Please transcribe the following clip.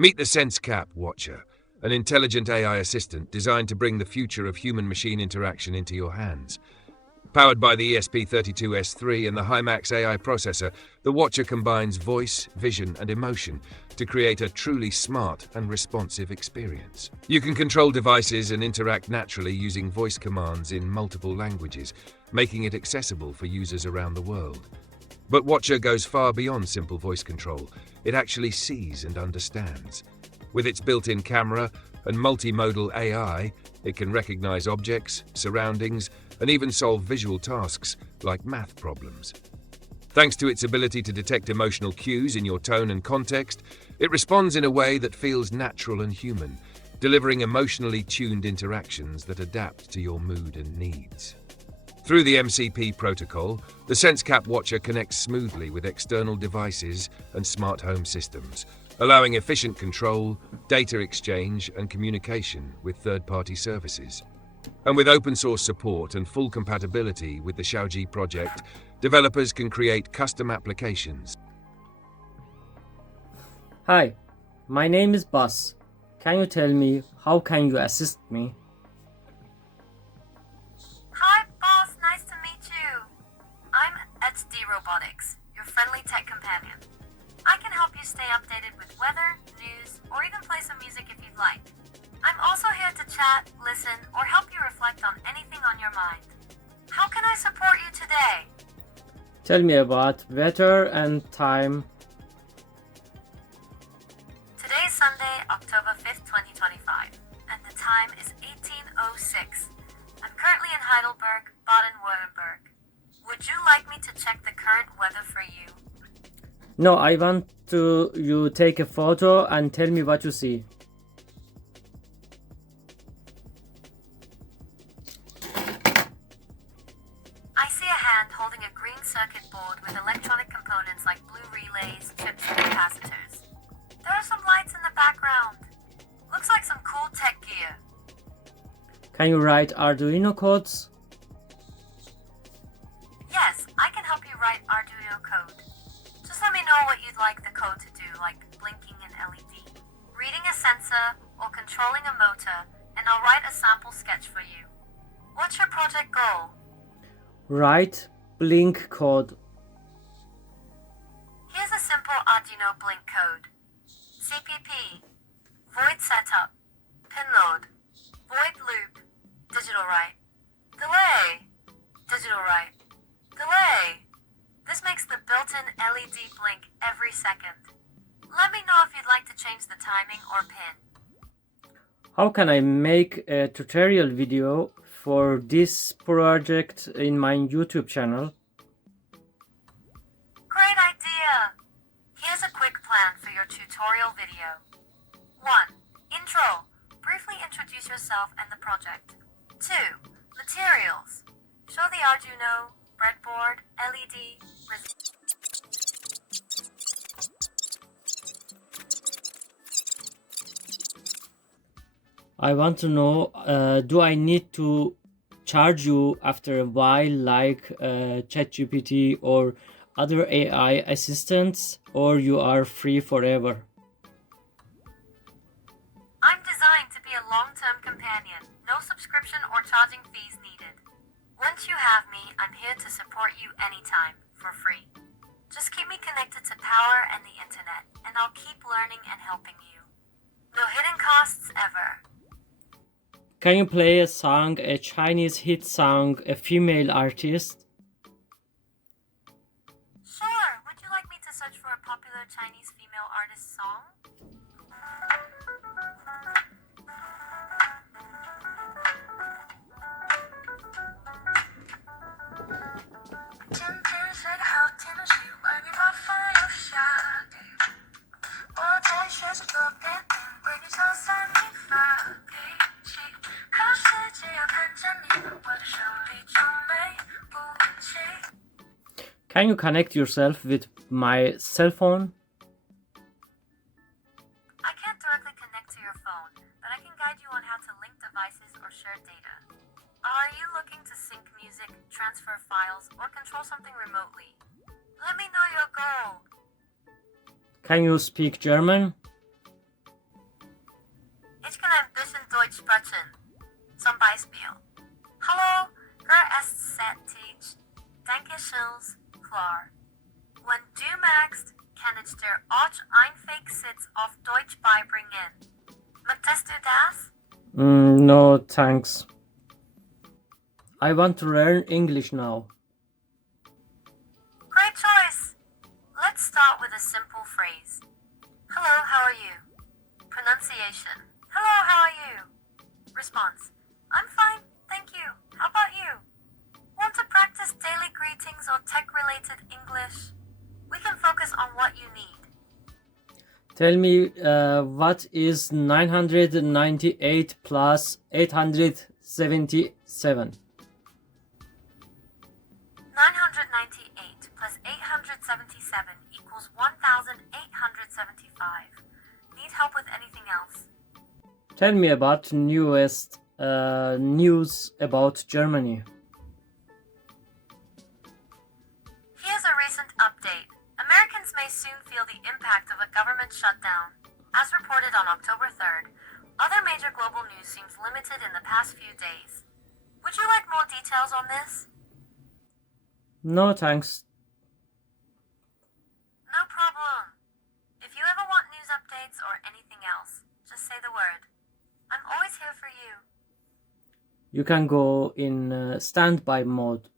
Meet the SenseCAP Watcher, an intelligent AI assistant designed to bring the future of human-machine interaction into your hands. Powered by the ESP32S3 and the Himax AI processor, the Watcher combines voice, vision, and emotion to create a truly smart and responsive experience. You can control devices and interact naturally using voice commands in multiple languages, making it accessible for users around the world. But Watcher goes far beyond simple voice control. It actually sees and understands. With its built-in camera and multimodal AI, it can recognize objects, surroundings, and even solve visual tasks like math problems. Thanks to its ability to detect emotional cues in your tone and context, it responds in a way that feels natural and human, delivering emotionally tuned interactions that adapt to your mood and needs. Through the MCP protocol, the SenseCAP Watcher connects smoothly with external devices and smart home systems, allowing efficient control, data exchange, and communication with third-party services. And with open-source support and full compatibility with the XiaoZhi project, developers can create custom applications. Hi, my name is Buzz. Can you tell me how can you assist me? Hi, boss. Nice to meet you. I'm Robotics, your friendly tech companion. I can help you stay updated with weather, news, or even play some music if you'd like. I'm also here to chat, listen, or help you reflect on anything on your mind. How can I support you today? Tell me about weather and time. Today is Sunday, October 5th, 2025, and the time is 18:06. I'm currently in Heidelberg, Baden-Württemberg. Would you like me to check the current weather for you? No, I want you take a photo and tell me what you see. I see a hand holding a green circuit board with electronic components like blue relays, chips, and capacitors. There are some lights in the background. Looks like some cool tech gear. Can you write Arduino codes? Yes, I can help you write Arduino code. Just let me know what you'd like the code to do, like blinking an LED, reading a sensor, or controlling a motor, and I'll write a sample sketch for you. What's your project goal? Write blink code. Here's a simple Arduino blink code. CPP, void setup, pin load, void loop, digital write, delay, digital write, delay. This makes the built-in LED blink every second. Let me know if you'd like to change the timing or pin. How can I make a tutorial video for this project in my YouTube channel? Great idea! Here's a quick plan for your tutorial video. 1. Intro. Briefly introduce yourself and the project. 2. Materials. Show the Arduino, breadboard, LED, I want to know, do I need to charge you after a while like ChatGPT or other AI assistants, or you are free forever? I'm designed to be a long-term companion. No subscription or charging fees needed. Once you have me, I'm here to support you anytime, for free. Just keep me connected to power and the internet, and I'll keep learning and helping you. No hidden costs ever. Can you play a song, a Chinese hit song, a female artist? Sure. Would you like me to search for a popular Chinese female artist song? Can you connect yourself with my cell phone? I can't directly connect to your phone, but I can guide you on how to link devices or share data. Are you looking to sync music, transfer files, or control something remotely? Let me know your goal. Can you speak German? Ich kann ein bisschen Deutsch sprechen. Zum Beispiel. Hallo, ist sättig. Danke schön, klar. Wenn du magst, kann ich dir auch ein Fake-Sitz auf Deutsch beibringen. Möchtest du das? No, thanks. I want to learn English now. Great choice. Let's start with a simple phrase. Hello, how are you? Pronunciation. Hello, how are you? Response. I'm fine, thank you. How about you? Want to practice daily greetings or tech-related English? We can focus on what you need. Tell me, what is 998 plus 877? 998 plus 877 equals 1,875. Need help with anything else? Tell me about newest news about Germany. Here's a recent update. Americans may soon feel the impact of a government shutdown. As reported on October 3rd, other major global news seems limited in the past few days. Would you like more details on this? No, thanks. No problem. If you ever want news updates or anything else, just say the word. I'm always here for you. You can go in standby mode.